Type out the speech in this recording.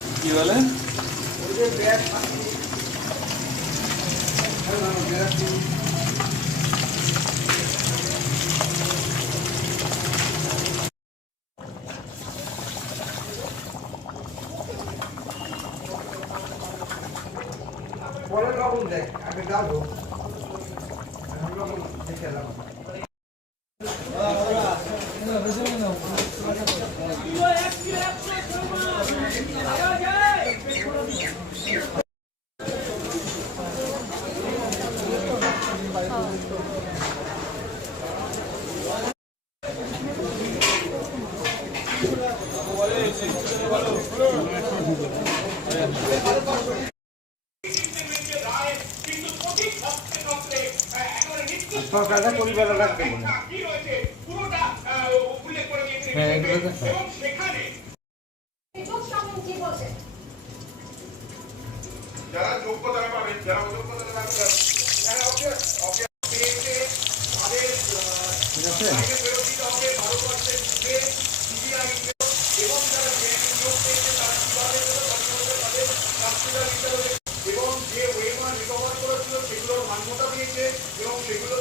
কি বলে পরের লবণ দেখ আগে যাবো লবণ দেখে এলাম সরকারটা পরিবারের রাখতে বলে হ্যাঁ যারা যোগ্য তারা পাবেন, যারা অযোগ্য তারা পাবেন। ঠিক আছে ভারতবর্ষের যে সিবিআই এবং যারা নিয়োগ পেয়েছে তারা কিভাবে তাদের শাস্তিটা দিতে হবে এবং যে ওয়েমার রিকভার করেছিল সেগুলোর মান্যতা দিয়েছে এবং সেগুলো